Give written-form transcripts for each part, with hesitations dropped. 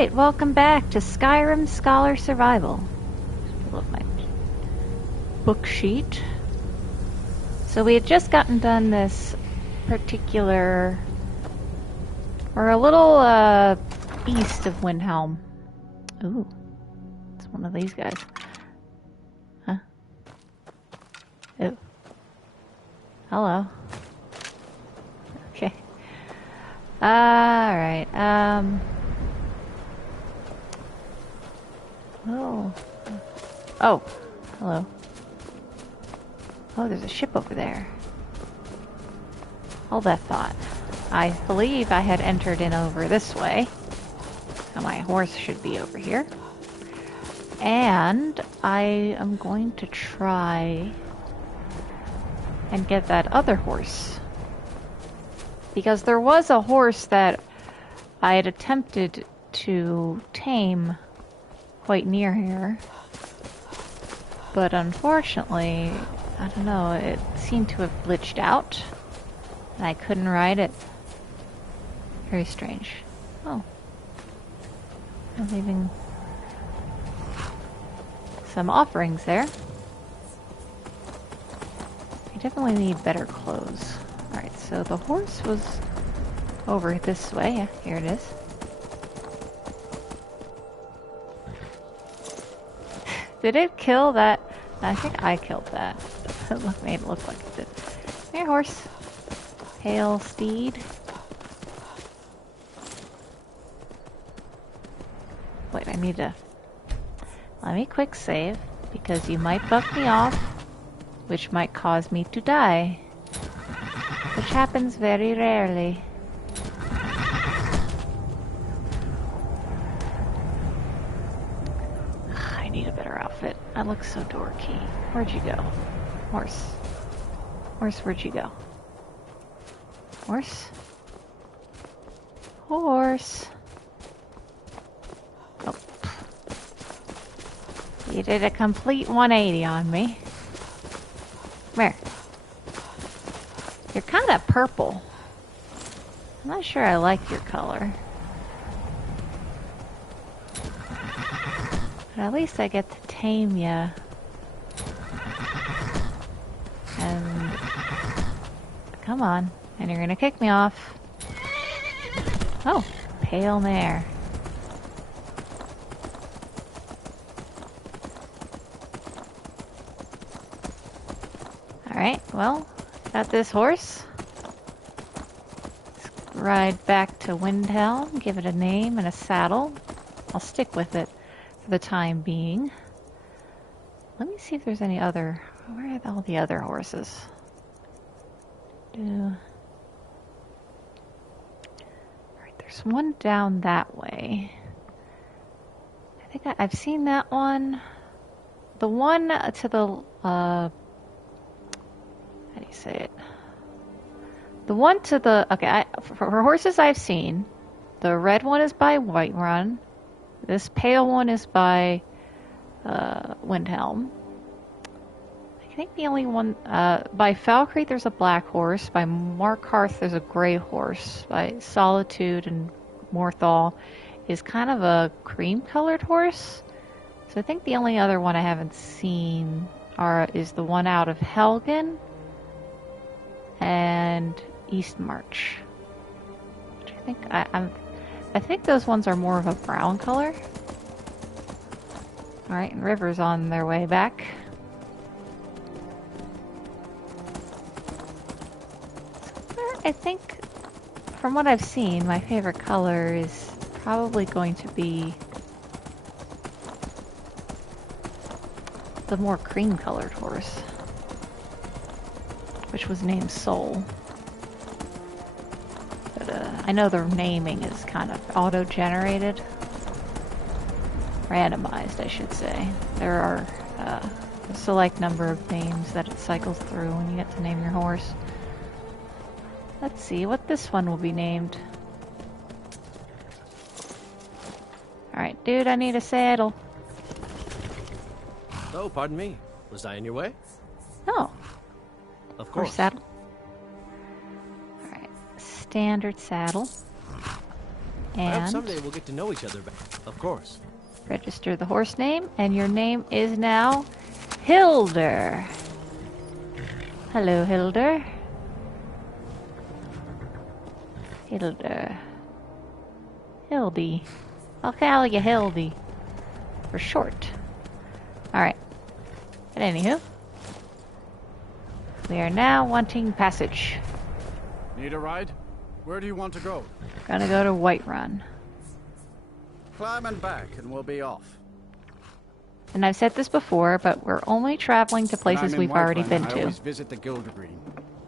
Alright, welcome back to Skyrim Survival. Just pull up my book sheet. So we had just gotten done this particular... We're a little east of Windhelm. Ooh, it's one of these guys. Huh? Ooh. Hello. Okay. Alright, Oh. Oh. Hello. Oh, there's a ship over there. Hold that thought. I believe I had entered in over this way. Now my horse should be over here. And I am going to try and get that other horse. Because there was a horse that I had attempted to tame quite near here. But unfortunately, I don't know, it seemed to have glitched out. And I couldn't ride it. Very strange. Oh. I'm leaving some offerings there. I definitely need better clothes. Alright, so the horse was over this way. Yeah, here it is. Did it kill that? I think I killed that. It made it look like it did. Here, horse. Pale steed. Wait, I need to... Let me quick save, because you might buff me off, which might cause me to die. Which happens very rarely. I need a better outfit. I look so dorky. Where'd you go? Horse. Horse, where'd you go? Horse? Horse. Oh. You did a complete 180 on me. Come here. You're kind of purple. I'm not sure I like your color. But at least I get to tame ya. And... Come on. And you're gonna kick me off. Oh, pale mare. Alright, well, got this horse. Let's ride back to Windhelm, give it a name and a saddle. I'll stick with it for the time being. Let me see if there's any other... Where are all the other horses? Alright, there's one down that way. I think I've seen that one. The one to the... how do you say it? The one to the... Okay, for horses I've seen, the red one is by Whiterun. This pale one is by Windhelm. I think the only one... by Falkreath there's a black horse. By Markarth there's a gray horse. By Solitude and Morthal is kind of a cream-colored horse. So I think the only other one I haven't seen is the one out of Helgen and Eastmarch. Which I think I think those ones are more of a brown color. Alright, and River's on their way back. I think, from what I've seen, my favorite color is probably going to be the more cream-colored horse, which was named Soul. But I know their naming is kind of auto-generated. Randomized, I should say. There are a select number of names that it cycles through when you get to name your horse. Let's see what this one will be named. Alright, dude, I need a saddle. Oh, pardon me. Was I in your way? No. Of course. Or saddle. Alright, standard saddle. I hope And someday we'll get to know each other better. Of course. register the horse name, and your name is now Hilder. Hello, Hilder. Hilder. Hildy. I'll call you Hildy. For short. Alright. But anywho. We are now wanting passage. Need a ride? Where do you want to go? Gonna go to Whiterun. Climb and back and we'll be off. And I've said this before, but we're only traveling to When places I'm in we've already Whiterun, been I to. always visit the Gildergreen.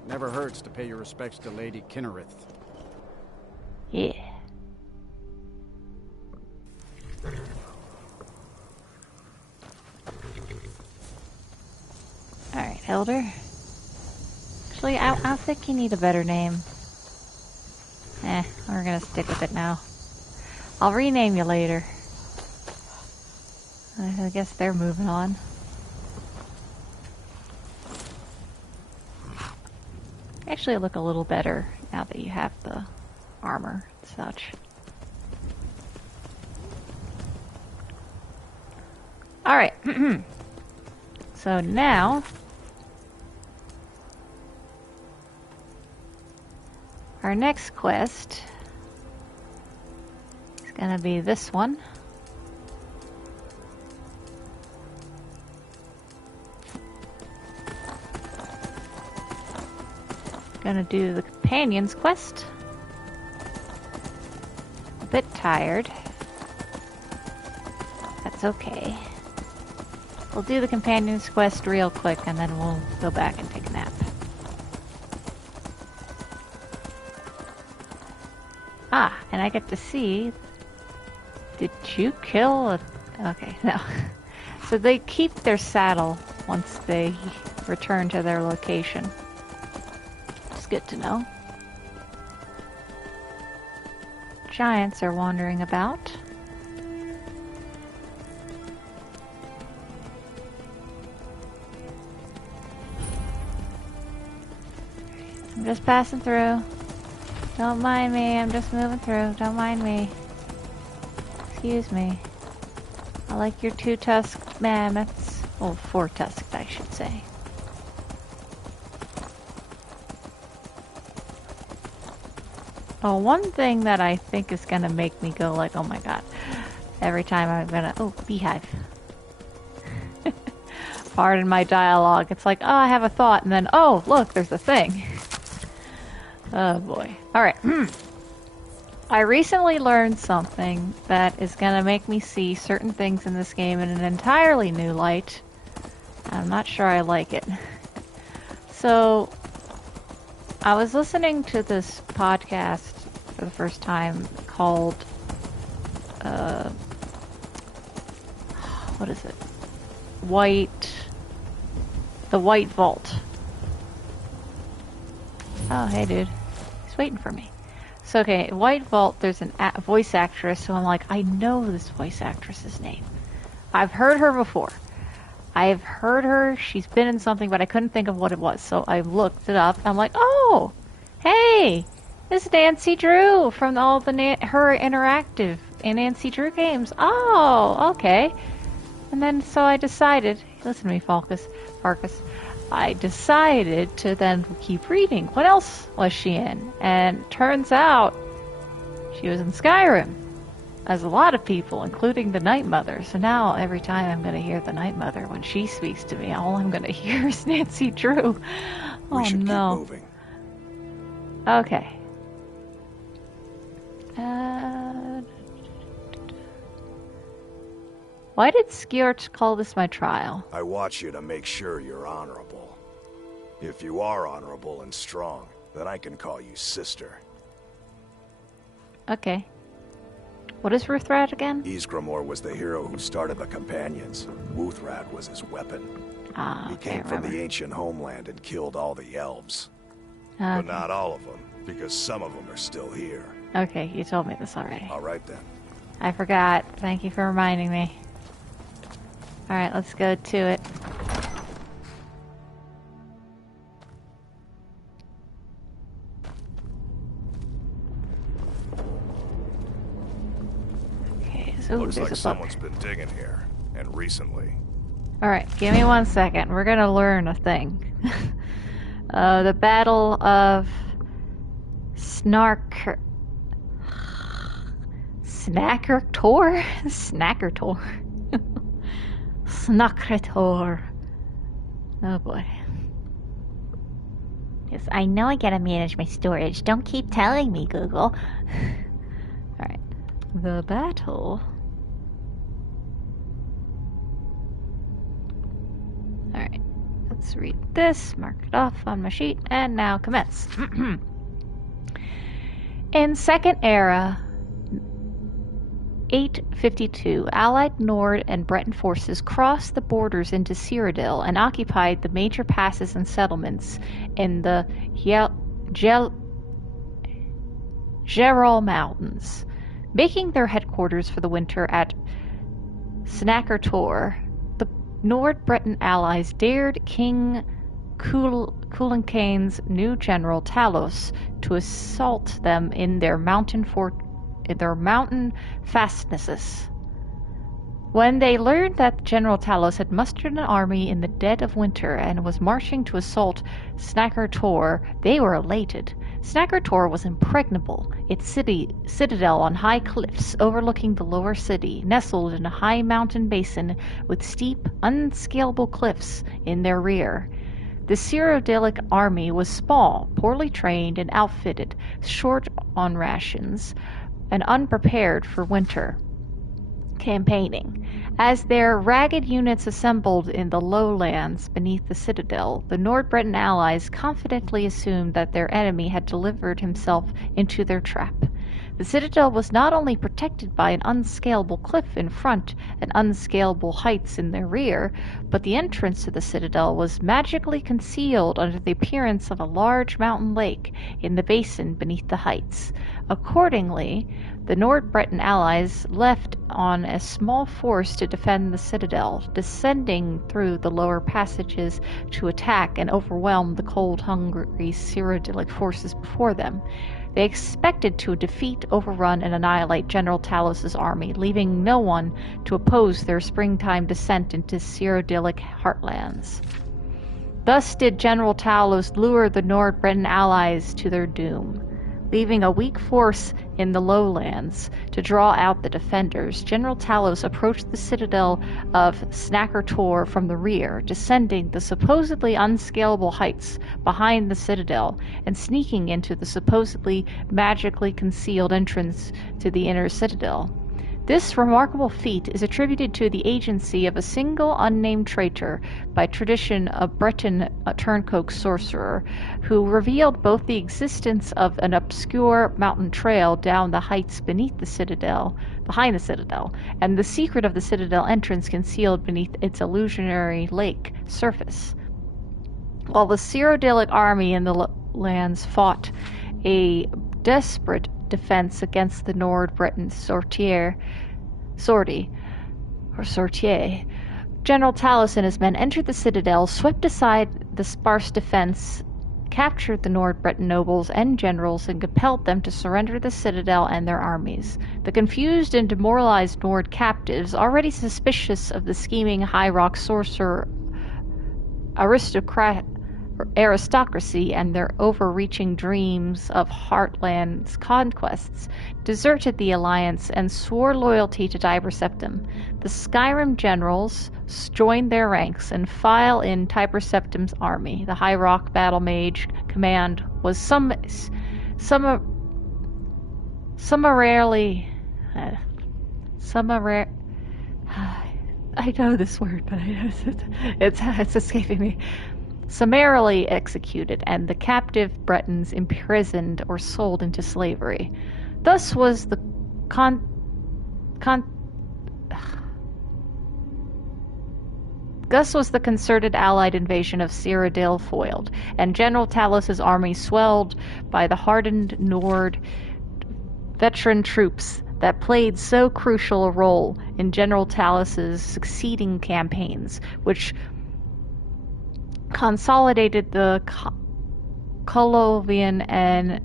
Never hurts to pay your respects to Lady Kinnerith. Yeah. Alright, Elder. Actually, I think you need a better name. We're gonna stick with it now. I'll rename you later. I guess they're moving on. Actually, look a little better now that you have the armor and such. Alright. So now, our next quest is gonna be this one. Gonna do the Companions quest. A bit tired. That's okay. We'll do the Companions quest real quick and then we'll go back and take a nap. Ah, and I get to see... Did you kill a... Okay, no. So they keep their saddle once they return to their location. It's good to know. Giants are wandering about. I'm just passing through. Don't mind me, I'm just moving through. Don't mind me. Excuse me. I like your 2-tusked mammoths. Oh, 4-tusked, I should say. Oh, one thing that I think is gonna make me go like, oh my god. Every time I'm gonna... Oh, beehive. Pardon my dialogue. It's like, oh, I have a thought, and then, oh, look, there's a thing. Oh boy. Alright. I recently learned something that is gonna make me see certain things in this game in an entirely new light. I'm not sure I like it. So, I was listening to this podcast for the first time called, what is it? The White Vault. Oh, hey dude. He's waiting for me. So, okay, White Vault, there's a voice actress, so I'm like, I know this voice actress's name. I've heard her before. I've heard her, she's been in something, but I couldn't think of what it was. So I looked it up, and I'm like, oh, hey, this is Nancy Drew from all the her interactive in Nancy Drew games. Oh, okay. And then, so I decided, listen to me, Farkas. I decided to then keep reading. What else was she in? And turns out she was in Skyrim, as a lot of people, including the Night Mother. So now every time I'm going to hear the Night Mother, when she speaks to me, all I'm going to hear is Nancy Drew. Oh We should no. keep moving. Okay. Why did Skjort call this my trial? I watch you to make sure you're honorable. If you are honorable and strong, then I can call you sister. Okay. What is Ruthrad again? Ysgramor was the hero who started the Companions. Wuthrad was his weapon. Ah, He okay, came I from remember. the ancient homeland and killed all the elves. Okay. But not all of them, because some of them are still here. Okay, you told me this already. All right then. I forgot. Thank you for reminding me. Alright, let's go to it. Ooh, Looks there's like a book. someone's been digging here, and recently. Alright, give me 1 second. We're gonna learn a thing. The Battle of Snarker... Snackertor? Snackertor. Snackertor. Oh boy. Yes, I know I gotta manage my storage. Don't keep telling me, Google. Alright. The battle. Alright. Let's read this, mark it off on my sheet, and now commence. In Second Era, 852, Allied Nord and Breton forces crossed the borders into Cyrodiil and occupied the major passes and settlements in the Gerol Mountains, making their headquarters for the winter at Snackertor. The Nord-Breton allies dared King Culancane's new general Talos to assault them in their mountain fastnesses. When they learned that General Talos had mustered an army in the dead of winter and was marching to assault Snackertor, they were elated. Snackertor was impregnable, its citadel on high cliffs overlooking the lower city, nestled in a high mountain basin with steep, unscalable cliffs in their rear. The Cyrodiilic army was small, poorly trained and outfitted, short on rations, and unprepared for winter campaigning. As their ragged units assembled in the lowlands beneath the citadel, the Nord-Breton allies confidently assumed that their enemy had delivered himself into their trap. The citadel was not only protected by an unscalable cliff in front and unscalable heights in their rear, but the entrance to the citadel was magically concealed under the appearance of a large mountain lake in the basin beneath the heights. Accordingly, the Nord-Breton allies left on a small force to defend the citadel, descending through the lower passages to attack and overwhelm the cold-hungry Cyrodiilic forces before them. They expected to defeat, overrun, and annihilate General Talos' army, leaving no one to oppose their springtime descent into Cyrodiilic heartlands. Thus did General Talos lure the Nord-Breton allies to their doom. Leaving a weak force in the lowlands to draw out the defenders, General Talos approached the citadel of Snackertor from the rear, descending the supposedly unscalable heights behind the citadel and sneaking into the supposedly magically concealed entrance to the inner citadel. This remarkable feat is attributed to the agency of a single unnamed traitor, by tradition a Breton turncoat sorcerer, who revealed both the existence of an obscure mountain trail down the heights behind the citadel, and the secret of the citadel entrance concealed beneath its illusionary lake surface. While the Cyrodiilic army in the lands fought a desperate defense against the Nord-Breton sortier, General Talos and his men entered the citadel, swept aside the sparse defense, captured the Nord-Breton nobles and generals, and compelled them to surrender the citadel and their armies. The confused and demoralized Nord captives, already suspicious of the scheming High Rock sorcerer aristocracy and their overreaching dreams of Heartland's conquests, deserted the alliance and swore loyalty to Tiber Septim. The Skyrim generals joined their ranks and filed in Tiber Septim's army. The High Rock battle mage command was summarily I know this word, but it's escaping me. Summarily executed, and the captive Bretons imprisoned or sold into slavery. Thus was the concerted Allied invasion of Cyrodiil foiled, and General Talos' army swelled by the hardened Nord veteran troops that played so crucial a role in General Talos' succeeding campaigns, which consolidated the Colovian and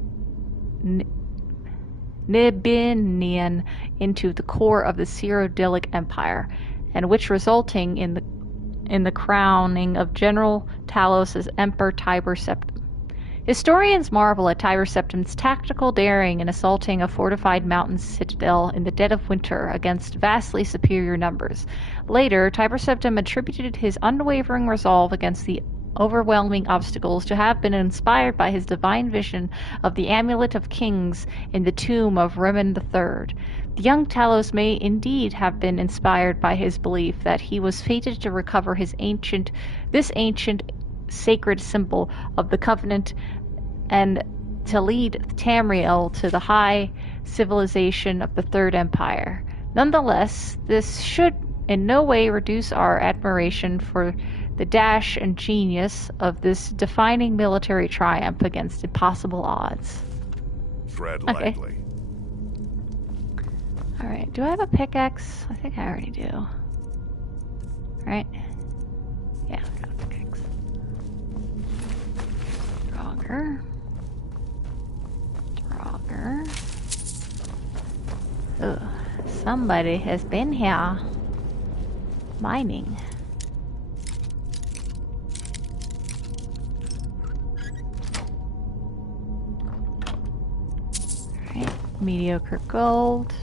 Nibinian into the core of the Cyrodiilic Empire, and which resulting in the crowning of General Talos as Emperor Tiber Septim. Historians marvel at Tiber Septim's tactical daring in assaulting a fortified mountain citadel in the dead of winter against vastly superior numbers. Later, Tiber Septim attributed his unwavering resolve against the overwhelming obstacles to have been inspired by his divine vision of the Amulet of Kings in the tomb of Rimmon III. The young Talos may indeed have been inspired by his belief that he was fated to recover this ancient sacred symbol of the Covenant and to lead Tamriel to the high civilization of the Third Empire. Nonetheless, this should in no way reduce our admiration for the dash and genius of this defining military triumph against impossible odds. Tread Okay. lightly. Alright, do I have a pickaxe? I think I already do. Right? Yeah, I got a pickaxe. Stronger. Ugh, somebody has been here mining. Alright, mediocre gold.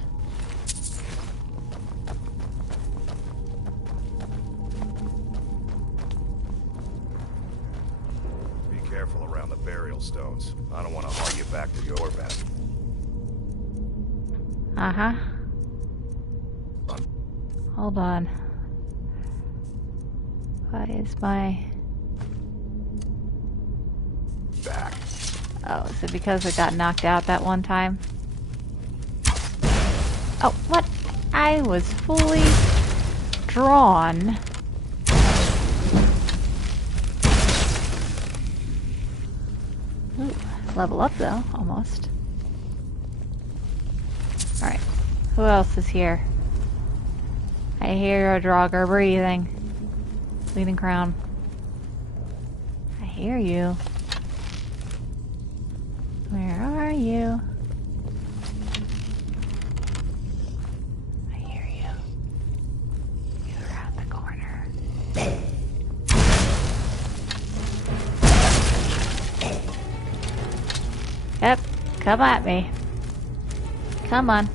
Be careful around the burial stones. I don't want to haul you back to your bed. Uh-huh. Hold on. Why is my... Back. Oh, is it because I got knocked out that one time? Oh, what? I was fully drawn. Ooh, level up though, almost. Alright, who else is here? I hear a Draugr breathing. Bleeding crown. I hear you. Where are you? I hear you. You're around the corner. Yep, come at me. Come on.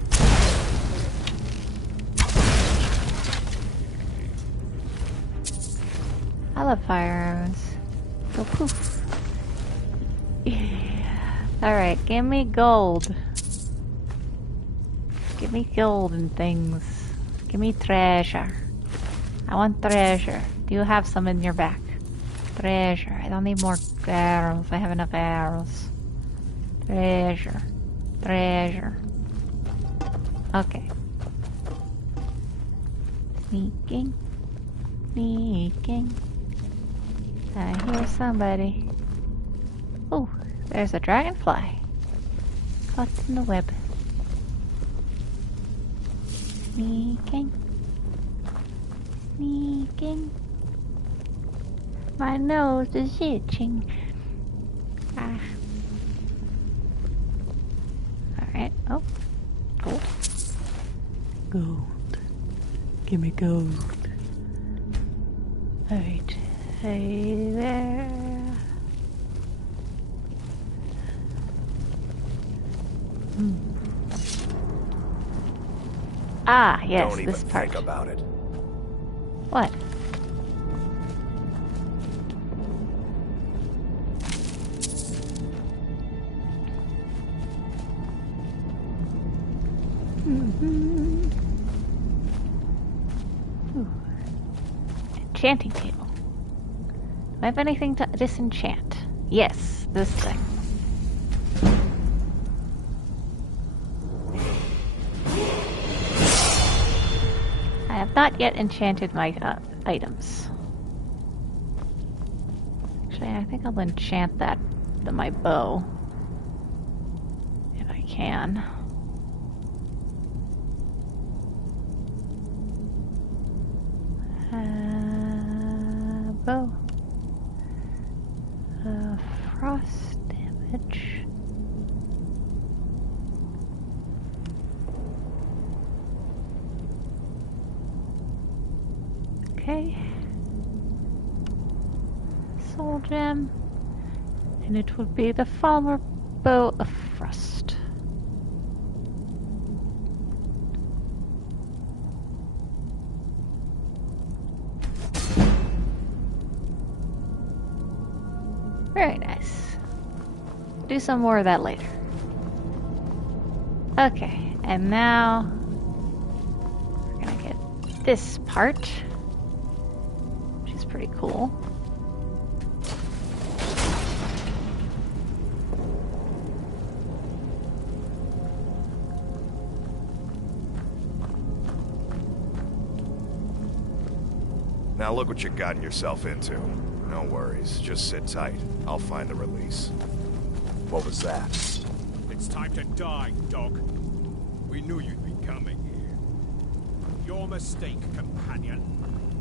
I love fire arrows. Go poof. Yeah. Alright, give me gold. Give me gold and things. Give me treasure. I want treasure. Do you have some in your back? Treasure. I don't need more arrows. I have enough arrows. Treasure. Treasure. Okay. Sneaking. Sneaking. I hear somebody. Oh, there's a dragonfly. Caught in the web. Sneaking. Sneaking. My nose is itching. Ah. Alright. Oh. Gold. Gold. Give me gold. Alright. Hey there. Ah, yes, Don't this even part. think about it. What? Ooh. Enchanting table. Do I have anything to disenchant? Yes, this thing. I have not yet enchanted my items. Actually, I think I'll enchant my bow. If I can. Bow. Frost damage. soul gem. And it will be the Falmer Bow of Frost. Very nice. Do some more of that later. Okay, and now we're gonna get this part, which is pretty cool. Now look what you've gotten yourself into. No worries, just sit tight. I'll find the release. What was that? It's time to die, dog. We knew you'd be coming here. Your mistake, companion.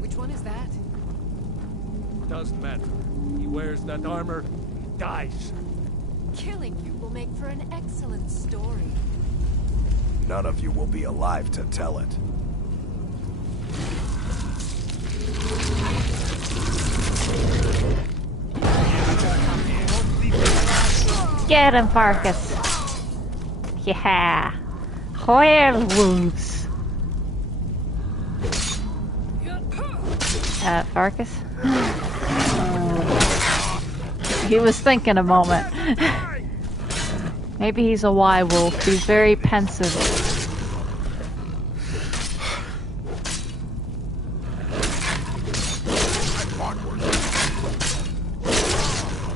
Which one is that? Doesn't matter. He wears that armor, he dies. Killing you will make for an excellent story. None of you will be alive to tell it. Get him, Farkas. Yeah. Werewolves. Farkas? He was thinking a moment. Maybe he's a wolf. He's very pensive.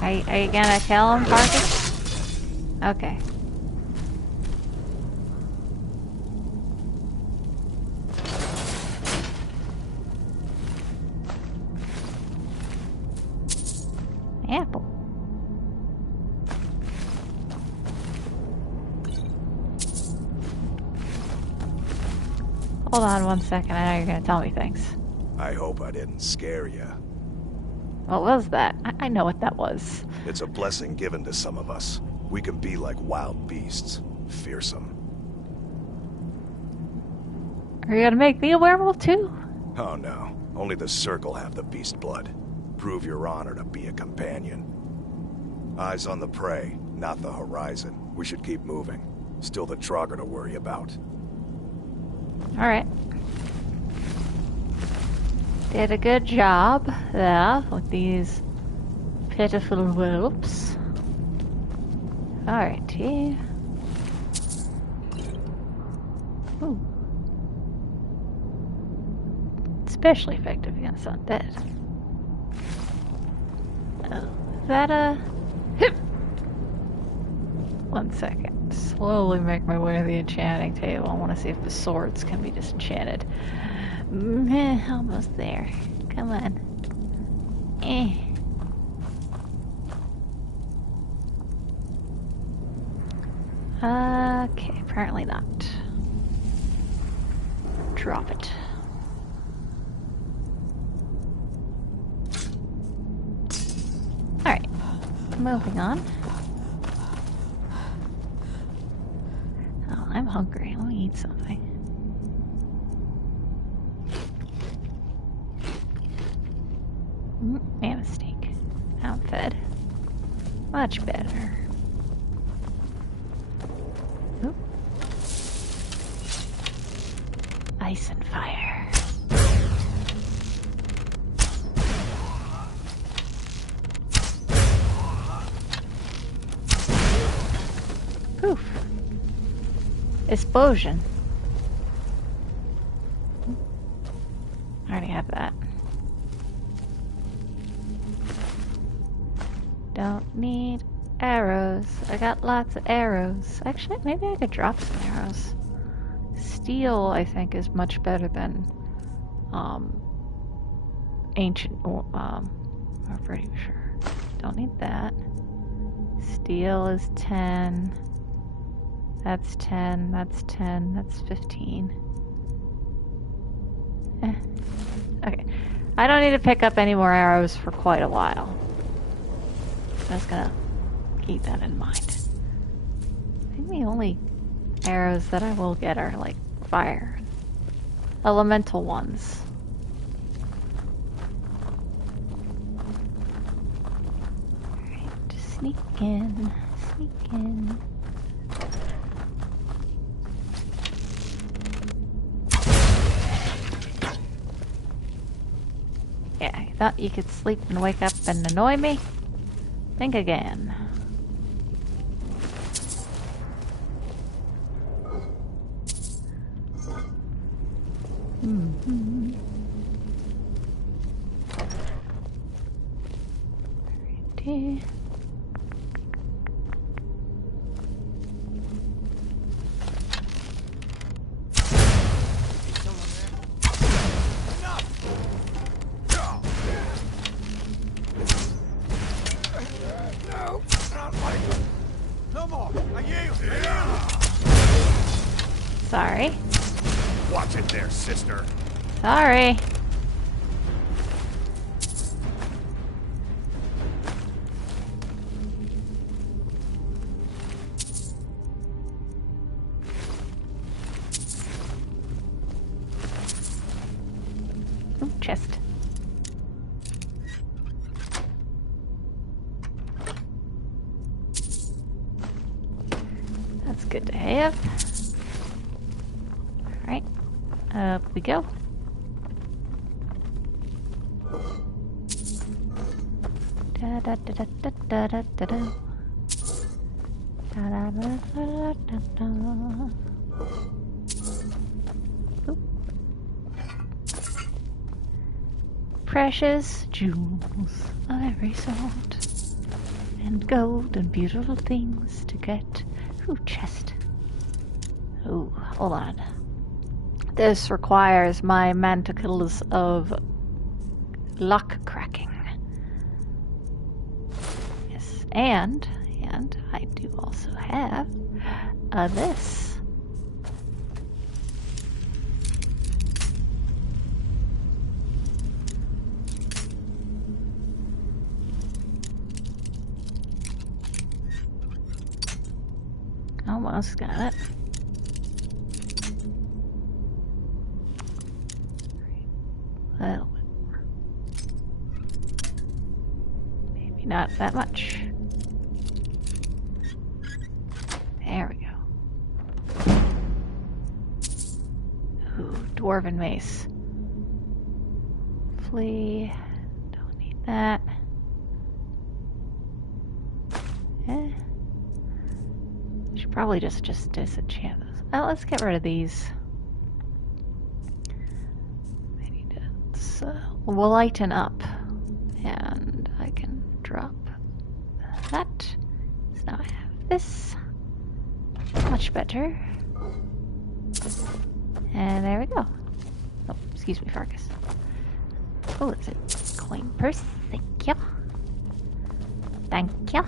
Are you gonna kill him, Farkas? Okay. Apple. Hold on one second, I know you're gonna tell me things. I hope I didn't scare you. What was that? I know what that was. It's a blessing given to some of us. We can be like wild beasts. Fearsome. Are you gonna make me a werewolf too? Oh no. Only the Circle have the beast blood. Prove your honor to be a companion. Eyes on the prey, not the horizon. We should keep moving. Still the Trogger to worry about. Alright. Did a good job there with these pitiful whelps. Alright, here. Ooh. Especially effective against undead. Oh, is that a... Hip! 1 second. Slowly make my way to the enchanting table. I want to see if the swords can be disenchanted. Almost there. Come on. Okay, apparently not. Drop it. Alright, moving on. Oh, I'm hungry. Let me eat something. Mammoth steak. Now I'm fed. Much better. Oop. Ice and fire. Poof. Explosion. I already have that. Don't need arrows. I got lots of arrows. Actually, maybe I could drop some arrows. Steel, I think, is much better than ancient. I'm pretty sure. Don't need that. Steel is 10. That's 10. That's 10. That's 15. Okay. I don't need to pick up any more arrows for quite a while. I'm just gonna keep that in mind. I think the only arrows that I will get are like fire. Elemental ones. Sneak in. Sneak in. Yeah, you thought you could sleep and wake up and annoy me? Think again. Mm-hmm. Pretty. Sorry. Watch it there, sister. Sorry. Ooh, chest. That's good to have. Alright. Up we go. Da da da da da da da da da. Da da da da da da. Oop. Precious jewels of every sort, and gold and beautiful things to get. Ooh, chest. Ooh, hold on. This requires my manticles of lock cracking. Yes, and I do also have this. Almost got it. A little bit more. Maybe not that much. There we go. Ooh, dwarven mace. Flee. Don't need that. Should probably just disenchant those. Oh, let's get rid of these. I need to lighten up, and I can drop that. So now I have this. Much better. And there we go. Oh, excuse me, Farkas. Oh, it's a coin purse. Thank you. Thank you.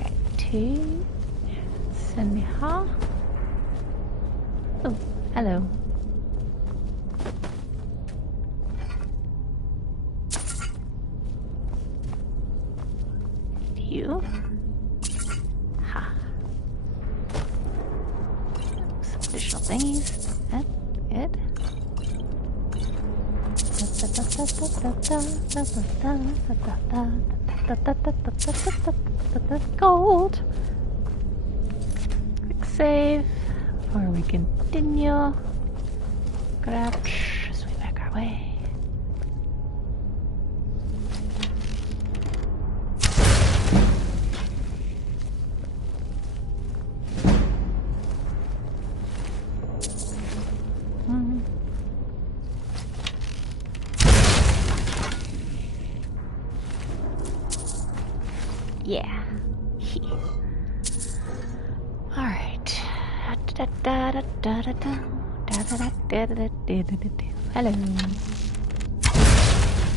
Right, two. Send me ha. Oh, hello. You. Ha. Some additional thingies. That's good. Gold. Quick save before we continue. Crouch as we make our way. Yeah. All right. Hello.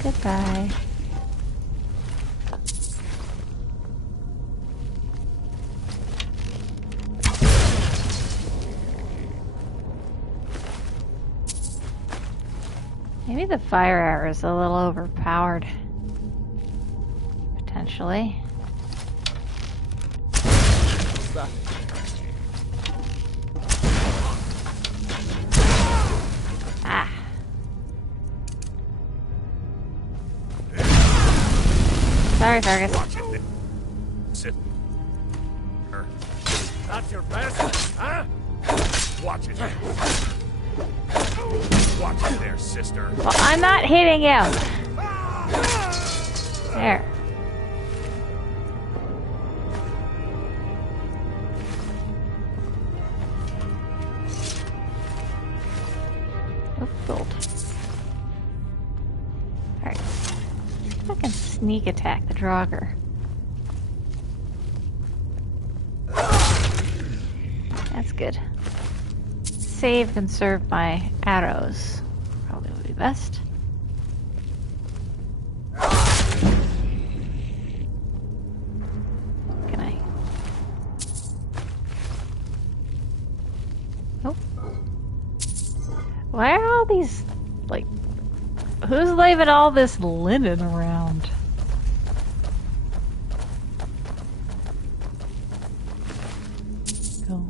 Goodbye. Maybe the fire arrow is a little overpowered. Potentially. Ah. Sorry, Fergus. Watch it. Sit. That's your best, huh? Watch it. Watch it there, sister. Well, I'm not hitting you. There. Oh, gold. Alright. I can sneak attack the Draugr. That's good. Save, conserve my arrows. Probably would be best. Can I? Oh. Why are all these, like, who's leaving all this linen around? Go.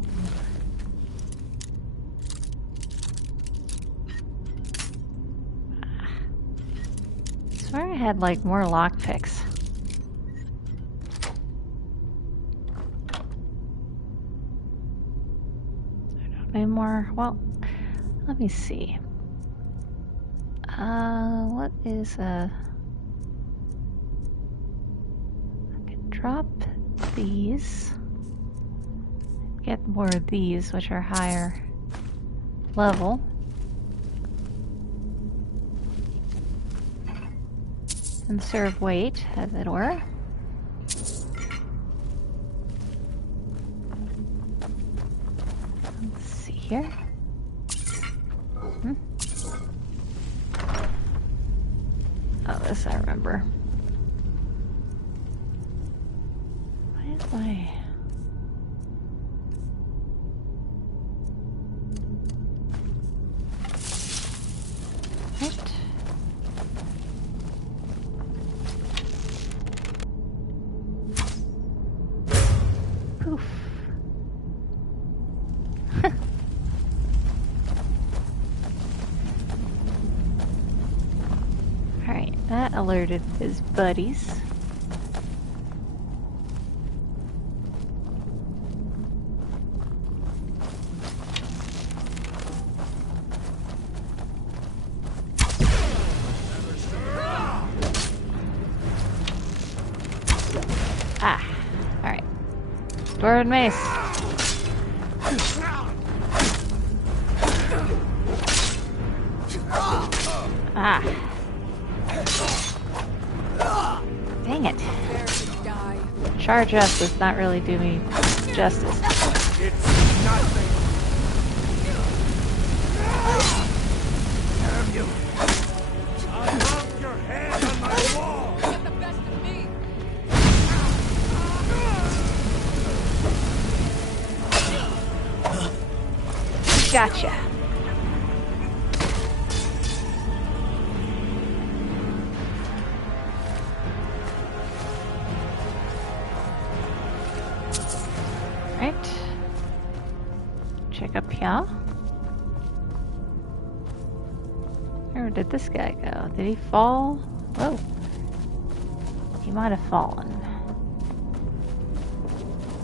I swear I had, like, more lockpicks. I don't need more. Well, let me see. What is I can drop these. Get more of these, which are higher level. Conserve weight, as it were. Let's see here. Oh, this I remember. Why is my... What? Poof. Alright, that alerted his buddies. Ah, alright. Dwarven mace. Ah. Dang it. Prepare to die. Charge up does not really do me justice. It's nothing. Damn you! I love your head on my wall. Get the best of me. Gotcha. Right. Check up here. Where did this guy go? Did he fall? Whoa. He might have fallen.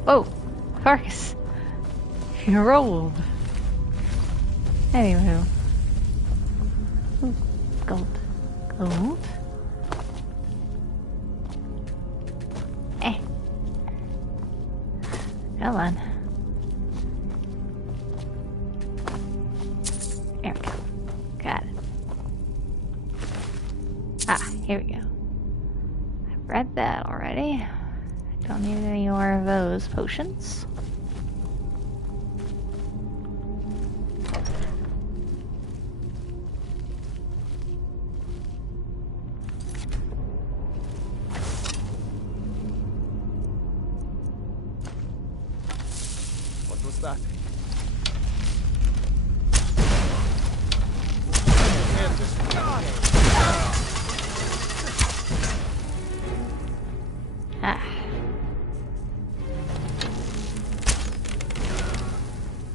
Whoa! Carcass! He rolled. Anywho. Ooh, gold. Gold? Eh. Come on. There we go. Got it. Ah, here we go. I've read that already. I don't need any more of those potions. What was that? Ah.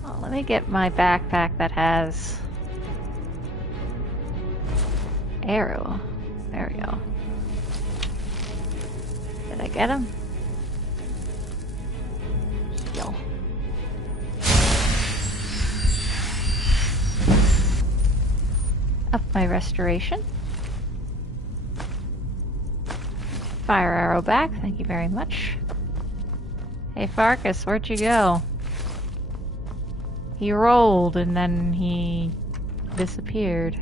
Well, let me get my backpack that has arrow. There we go. Did I get him? Heal. Up my restoration. Fire arrow back, thank you very much. Hey Farkas, where'd you go? He rolled and then he disappeared.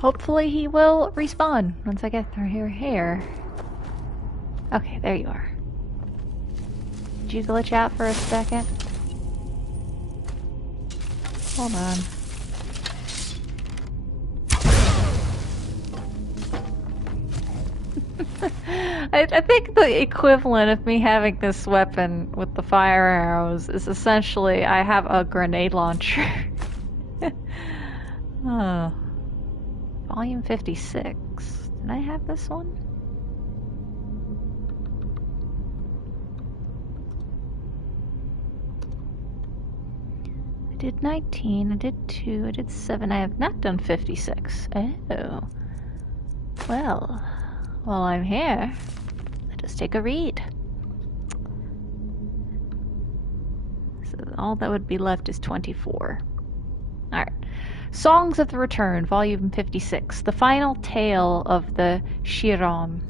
Hopefully he will respawn once I get through here. Okay, there you are. Did you glitch out for a second? Hold on. I think the equivalent of me having this weapon with the fire arrows is essentially I have a grenade launcher. Oh. Volume 56. Did I have this one? I did 19, I did 2, I did 7. I have not done 56. Oh. Well, while I'm here, let us take a read. So all that would be left is 24. Alright. Songs of the Return, Volume 56. The Final Tale of the Chiron.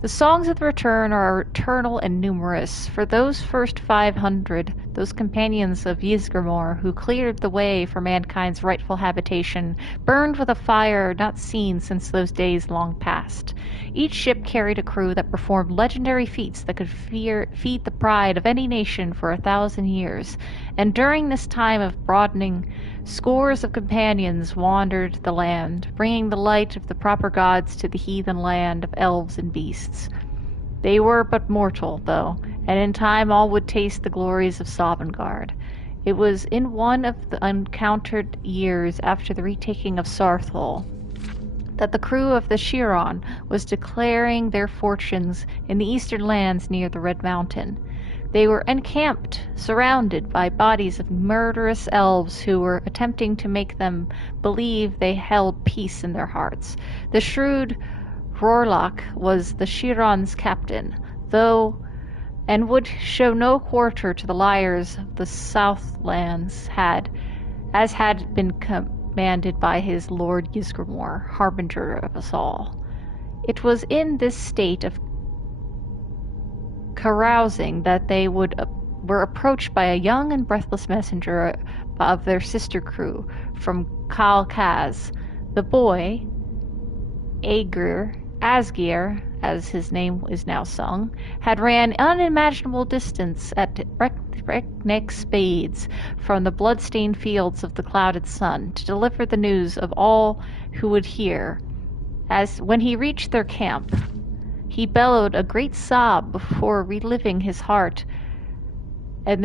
The songs of the return are eternal and numerous. For those first 500, those companions of Ysgramor who cleared the way for mankind's rightful habitation, burned with a fire not seen since those days long past. Each ship carried a crew that performed legendary feats that could feed the pride of any nation for 1,000 years. And during this time of broadening, scores of companions wandered the land, bringing the light of the proper gods to the heathen land of elves and beasts. They were but mortal, though, and in time all would taste the glories of Sovngarde. It was in one of the uncounted years after the retaking of Sarthol that the crew of the Chiron was declaring their fortunes in the eastern lands near the Red Mountain. They were encamped, surrounded by bodies of murderous elves who were attempting to make them believe they held peace in their hearts. The shrewd Rorlach was the Chiron's captain, and would show no quarter to the liars of the Southlands as had been commanded by his Lord Ysgramor, harbinger of us all. It was in this state of carousing that they were approached by a young and breathless messenger of their sister crew from Kalkaz. The boy, Asgir, as his name is now sung, had ran unimaginable distance at breakneck speeds from the blood-stained fields of the clouded sun to deliver the news of all who would hear. As when he reached their camp, he bellowed a great sob before reliving his heart and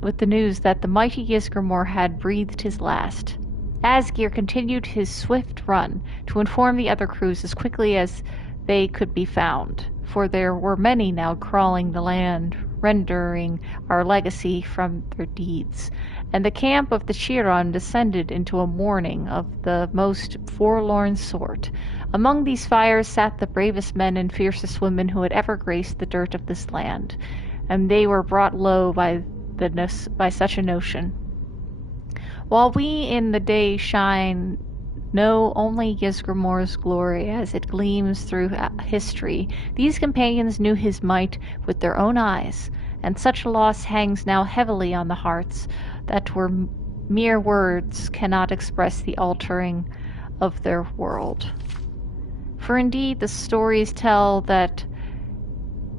with the news that the mighty Ysgramor had breathed his last. Asgir continued his swift run to inform the other crews as quickly as they could be found, for there were many now crawling the land, rendering our legacy from their deeds. And the camp of the Chiron descended into a mourning of the most forlorn sort. Among these fires sat the bravest men and fiercest women who had ever graced the dirt of this land, and they were brought low by such a notion. While we in the day shine know only Ysgramor's glory as it gleams through history, these companions knew his might with their own eyes, and such a loss hangs now heavily on the hearts that were mere words cannot express the altering of their world. For indeed the stories tell that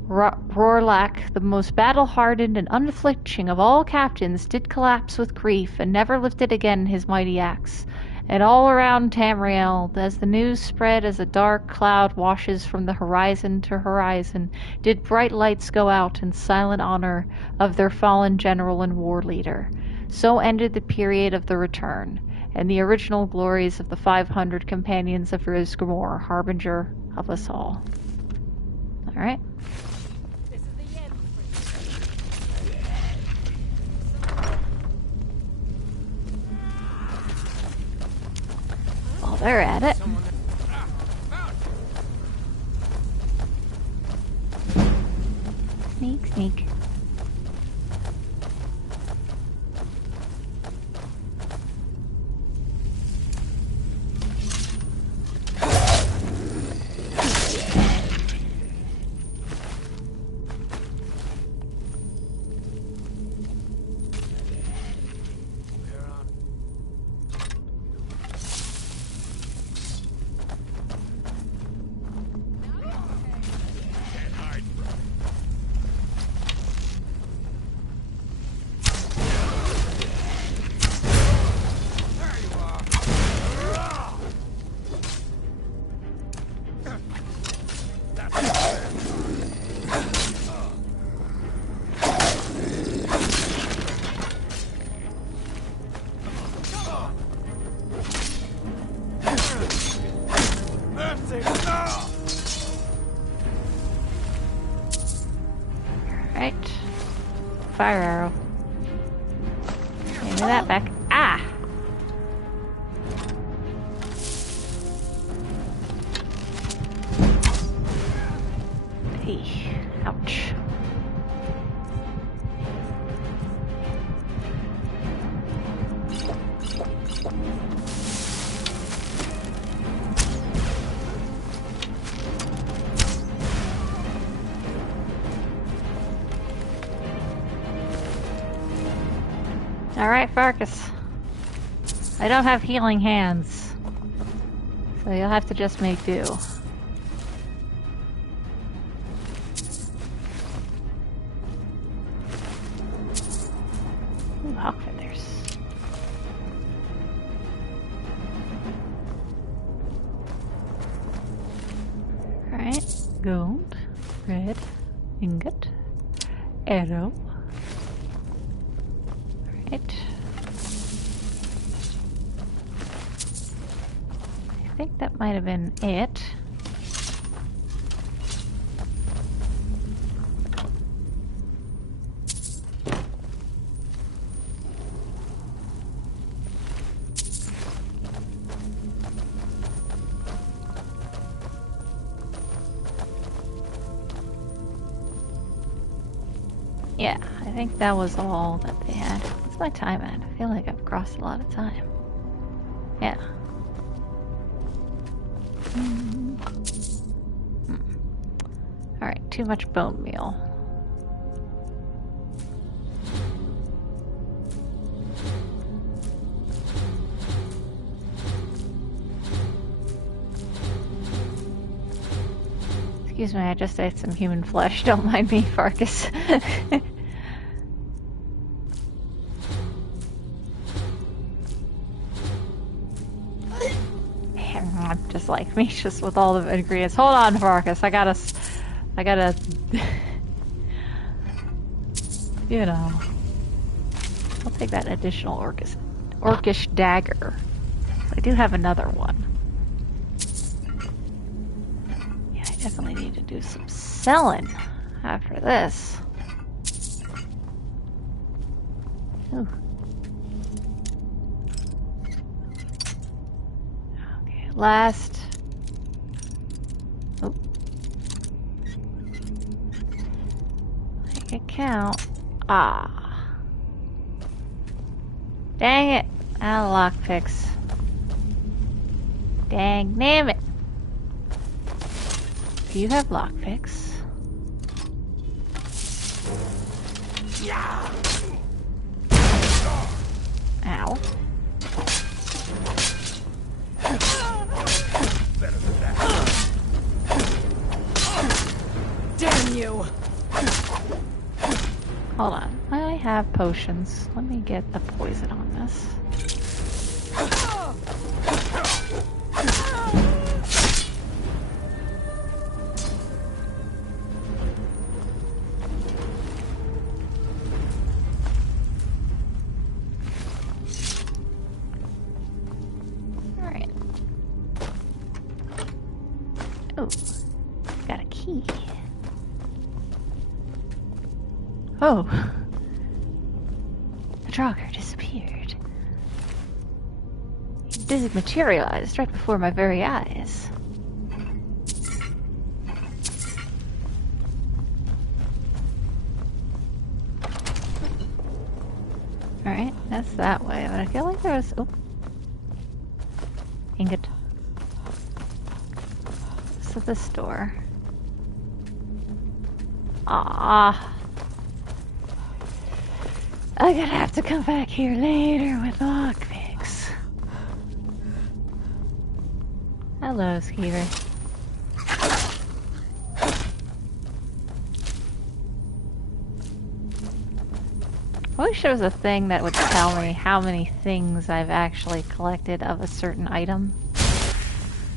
Rorlach, the most battle-hardened and unflinching of all captains, did collapse with grief and never lifted again his mighty axe. And all around Tamriel, as the news spread as a dark cloud washes from the horizon to horizon, did bright lights go out in silent honor of their fallen general and war leader. So ended the period of the return, and the original glories of the 500 companions of Ysgramor, harbinger of us all. Alright. This is the end. They're at it. Sneak, sneak. Right. Fire arrow. Give me that back. Ah! Hey, ouch. Alright, Farkas. I don't have healing hands, so you'll have to just make do. Ooh, hawk feathers. Alright, gold, red, ingot, arrow. Right. I think that might have been it. Yeah, I think that was all that they had. What's my time at? I feel like I've crossed a lot of time. Yeah. Alright, too much bone meal. Excuse me, I just ate some human flesh. Don't mind me, Farkas. Just like me, just with all the ingredients. Hold on, Farkas. I gotta, you know. I'll take that additional orcish dagger. I do have another one. Yeah, I definitely need to do some selling after this. Ooh. Okay, last. Oh. Make it count. Ah. Dang it. Out of lockpicks. Dang, damn it. Do you have lockpicks? Yeah. Ow. Better than that. Damn you! Hold on. I have potions. Let me get the poison on this. Alright. Oh, got a key. Oh, the Draugr disappeared. This materialized right before my very eyes. Alright, that's that way, but I feel like there was... Oh. Ingot. So this door. Ah. I'm gonna have to come back here later with lockpicks. Hello, Skeever. I wish there was a thing that would tell me how many things I've actually collected of a certain item.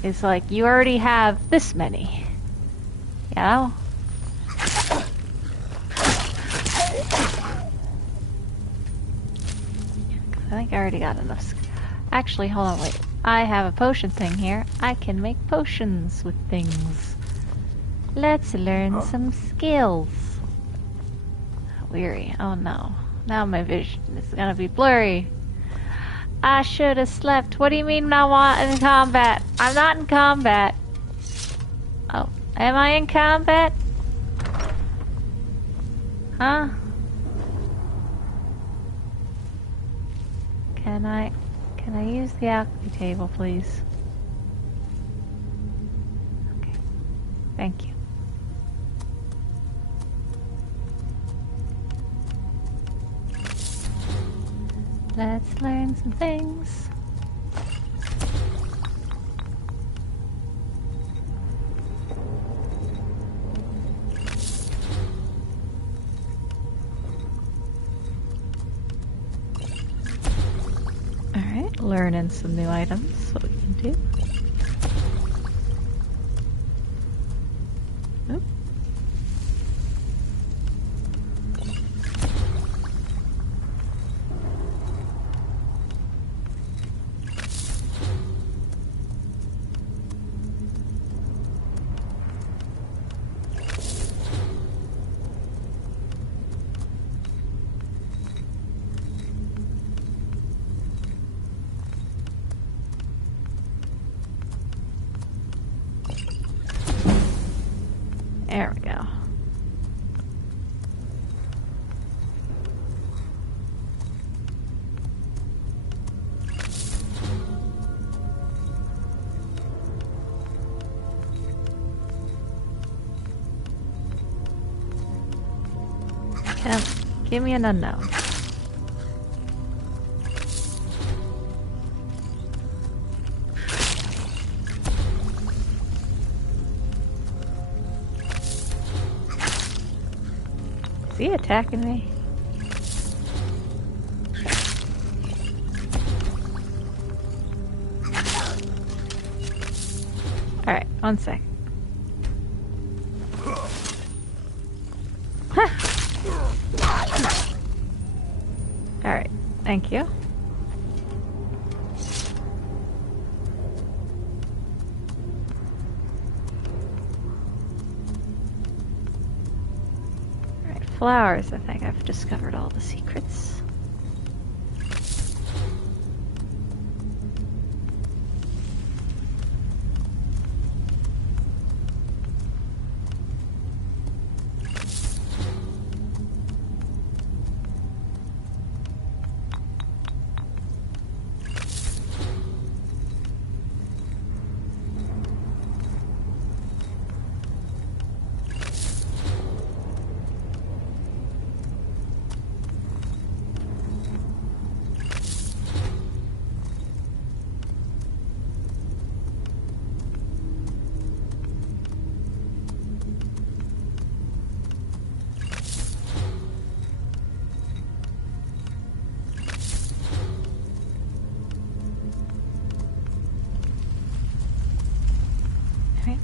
It's like, you already have this many. You know? I think I already got enough. Actually, hold on, wait. I have a potion thing here. I can make potions with things. Let's learn some skills. Weary. Oh no. Now my vision is gonna be blurry. I should have slept. What do you mean I'm not in combat? I'm not in combat. Oh, am I in combat? Huh? Can I use the alchemy table, please? Okay. Thank you. Let's learn some things. Alright, learning some new items, what we can do. Oop. There we go. Come, give me an unknown. Is he attacking me? Alright, 1 sec. Alright, thank you. Flowers, I think I've discovered all the secrets.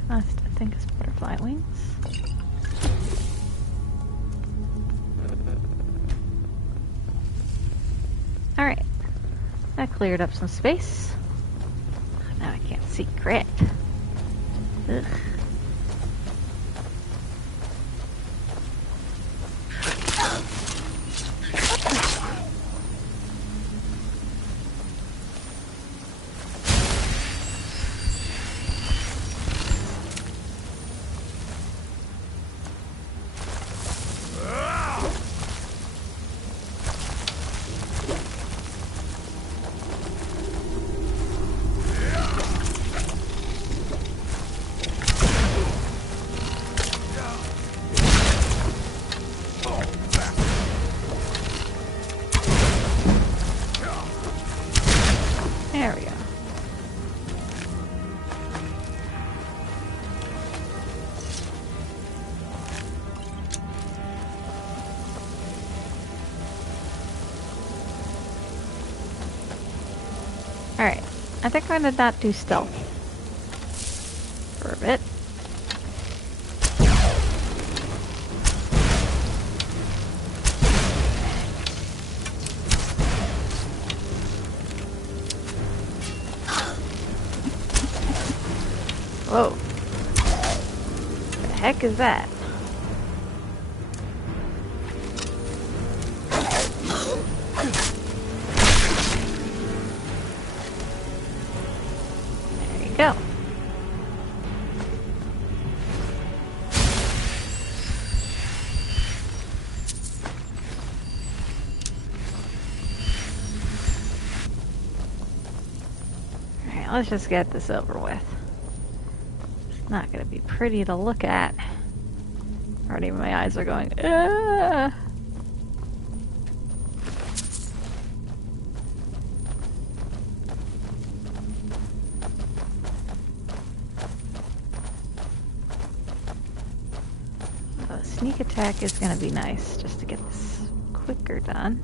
Last, I think, is butterfly wings. Alright. That cleared up some space. Now I can't see grit. Ugh. There we go. Alright, I think I'm gonna not do stealth for a bit. Whoa. What the heck is that? There you go. Alright, let's just get this over with. Not gonna be pretty to look at. Already my eyes are going, ah! Oh, sneak attack is gonna be nice, just to get this quicker done.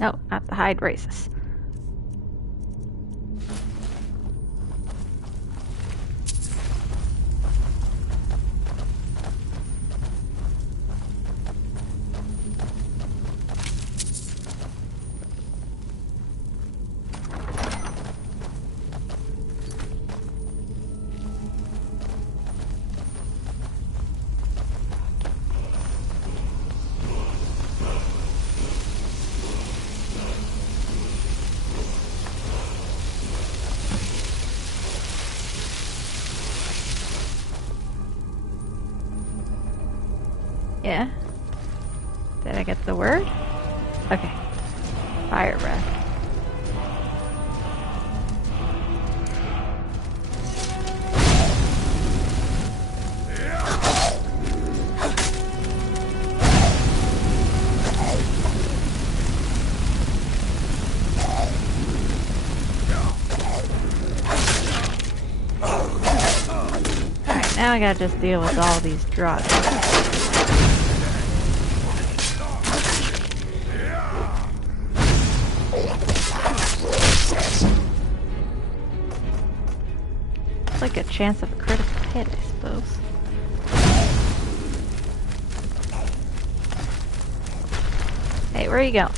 No, not the hide races. Yeah. Did I get the word? Okay. Fire breath. Alright, now I gotta just deal with all these drugs. Like a chance of a critical hit, I suppose. Hey, where are you going?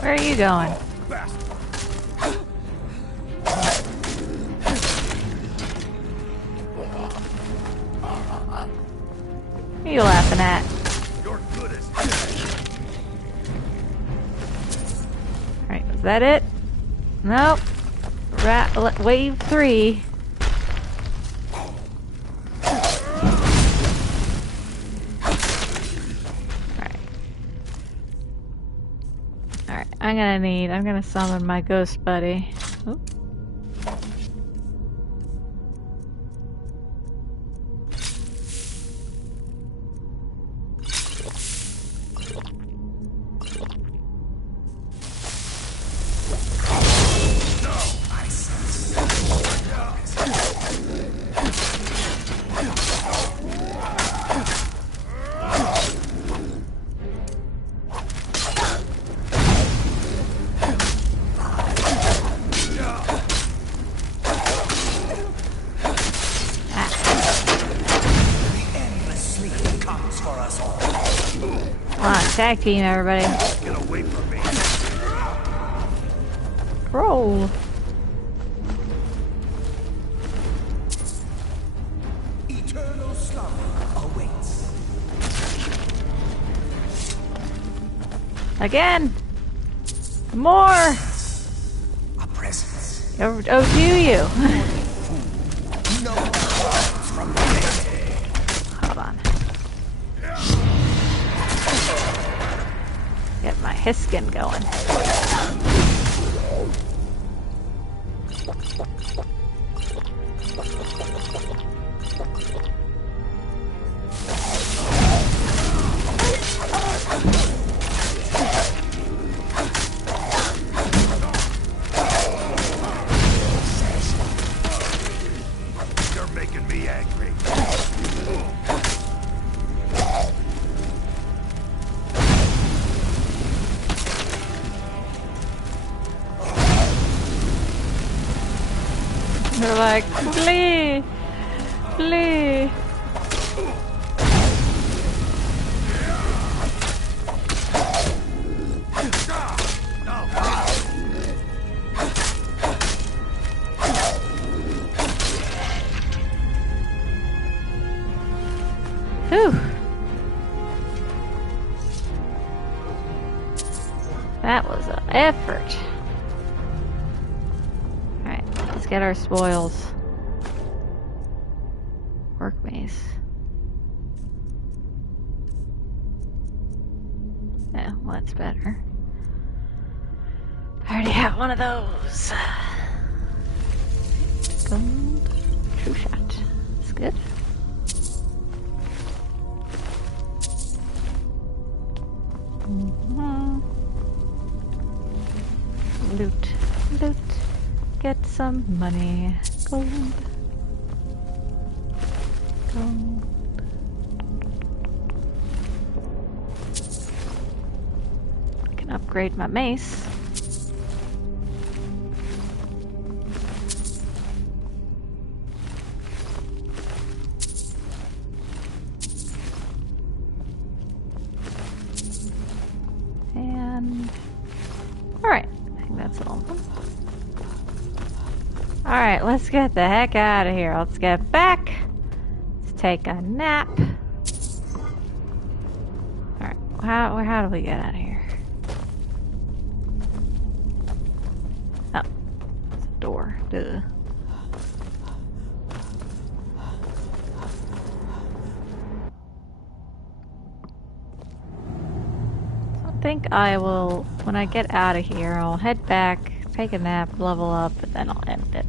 Where are you going? What are you laughing at? Alright, was that it? Nope. Wave 3. I'm gonna summon my ghost buddy. Oop. Come on, tag team, everybody. Get away from me. Roll. Eternal slumber awaits. Again! More! A presence. Oh, do you? No from the Hold on. Get my Hiskin going. You're making me angry. They're like, flee! Flee! Whew! That was an effort. Alright, let's get our spoils. Work mace. Yeah, well, that's better. I already have one of those. Gold. True shot. That's good. Loot. Loot. Get some money. Gold. Gold. I can upgrade my mace. And alright, I think that's all. Alright, let's get the heck out of here. Let's get back. Let's take a nap. Alright, how do we get out of here? Oh, it's a door. Duh. I think I will, when I get out of here, I'll head back, take a nap, level up, and then I'll end it.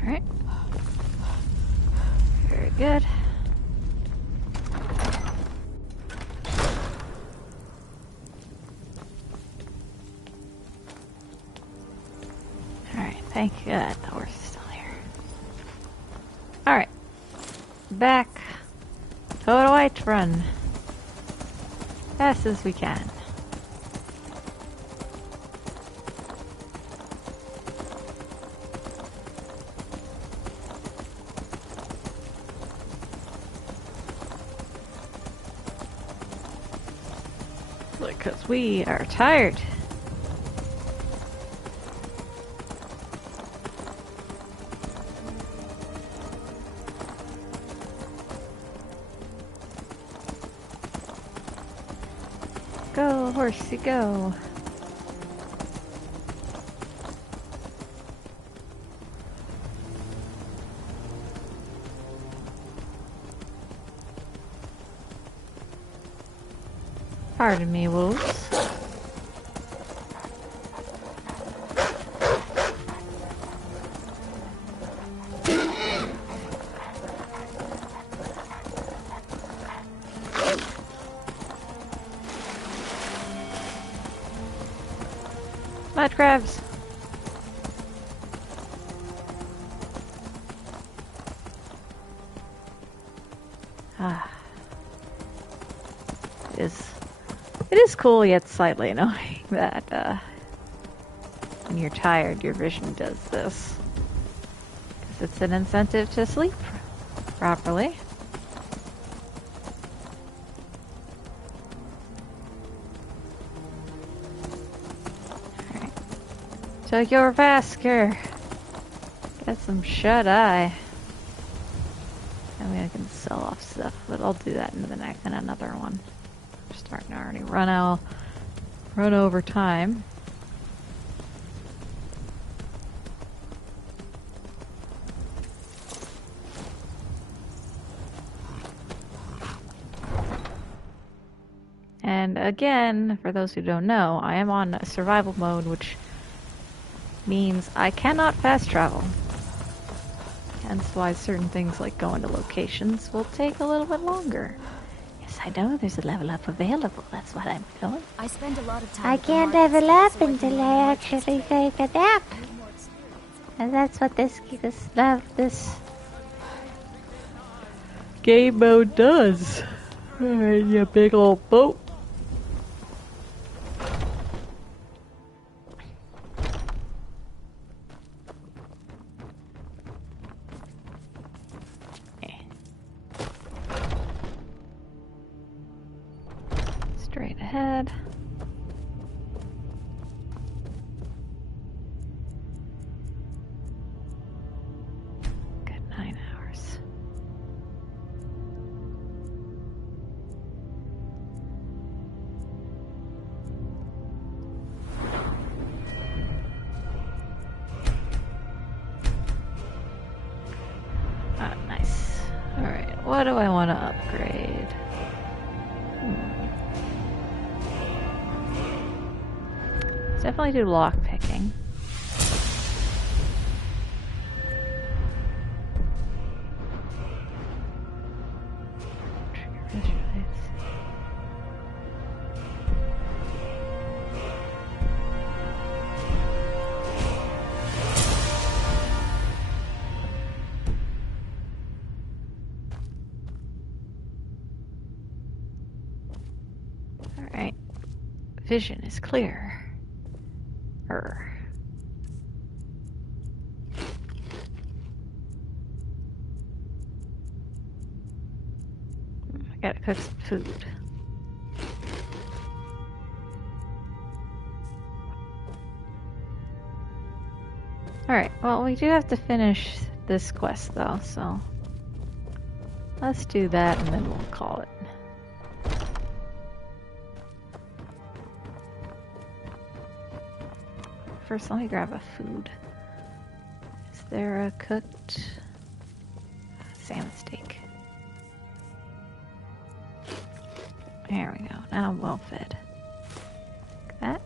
Alright. Very good. Alright, thank God the horse is still here. Alright. Back. Total White run. Fast as we can. Because we are tired. Go, horsey, go. Pardon me, wolves. Mud crabs. Ah. It is cool yet slightly annoying that when you're tired your vision does this. Because it's an incentive to sleep properly. Alright. Check your Vasker. Get some shut-eye. stuff, but I'll do that in the next in another one. We're starting to already run over time. And again, for those who don't know, I am on survival mode, which means I cannot fast travel. Hence why certain things like going to locations will take a little bit longer. Yes, I know there's a level up available. That's what I'm doing. I spend a lot of time. I at the can't markets level up so I can until learn I merchants' actually trade. take a nap. I need more experience. And that's what this game mode does. Alright, you big old boat. Straight ahead. Good 9 hours. Ah, nice. Alright, what do I want to upgrade? Definitely do lock picking. All right, vision is clear. I gotta cook some food. Alright, well, we do have to finish this quest though, so let's do that and then we'll call it. First, let me grab a food. Is there a cooked salmon steak? There we go. Now I'm well fed. Like that.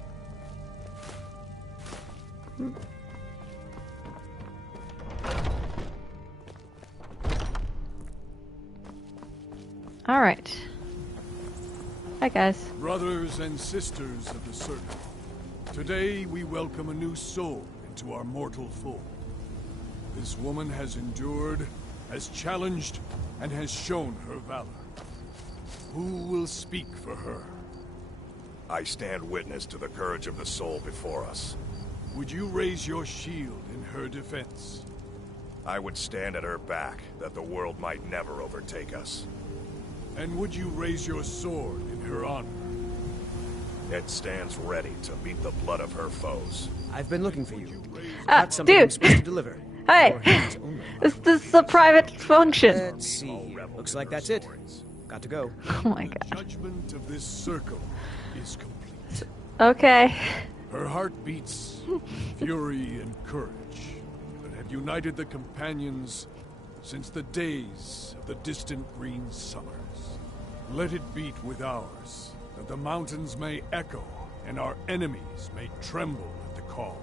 All right. Hi, guys. Brothers and sisters of the Circle, today we welcome a new soul into our mortal fold. This woman has endured, has challenged, and has shown her valor. Who will speak for her? I stand witness to the courage of the soul before us. Would you raise your shield in her defense? I would stand at her back, that the world might never overtake us. And would you raise your sword in her honor? It stands ready to meet the blood of her foes. I've been looking for you. Ah, Got something I'm dude. supposed to deliver. Hey, Or hands only. this is a private function. Let's see here. Looks like that's it. Got to go. Oh my The god. judgment of this circle is complete. Okay. Her heart beats fury and courage that have united the companions since the days of the distant green summers. Let it beat with ours, that the mountains may echo and our enemies may tremble at the call.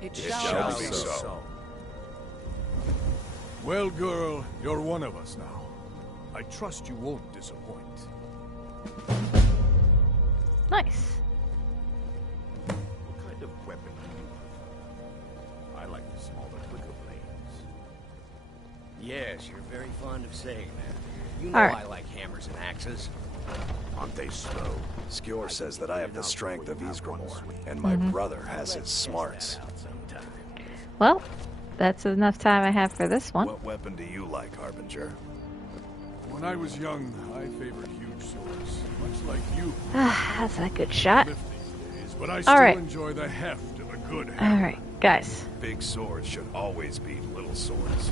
It shall be so. Well, girl, you're one of us now. I trust you won't disappoint. Nice. What kind of weapon do you prefer? I like the smaller, quicker blades. Yes, you're very fond of saying that. You know All right. I like hammers and axes. Aren't they slow? Skjor says that I have the strength of Ysgramor, and my brother has his smarts. Well, that's enough time I have for this one. What weapon do you like, Harbinger? When I was young, I favored huge swords, much like you. That's a good shot. Lift these days, but I still right. enjoy the heft of a good hammer. Alright, guys. Big swords should always beat little swords.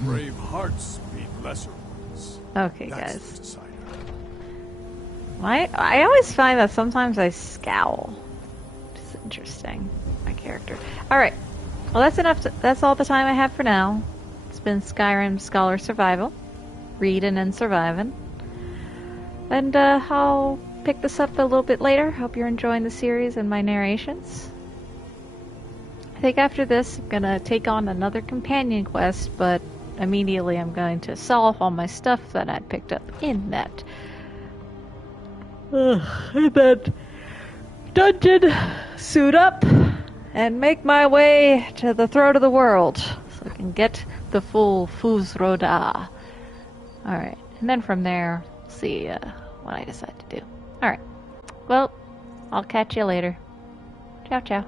Brave hearts beat lesser ones. Okay, That's guys. the decider. I always find that sometimes I scowl. It's interesting. My character. Alright. Well, that's enough. That's all the time I have for now. It's been Skyrim Scholar Survival. Reading and surviving. And I'll pick this up a little bit later. Hope you're enjoying the series and my narrations. I think after this, I'm going to take on another companion quest, but immediately I'm going to sell off all my stuff that I picked up in that dungeon, suit up, and make my way to the throat of the world so I can get the full Fusroda. Alright, and then from there, see what I decide to do. Alright, well, I'll catch you later. Ciao, ciao.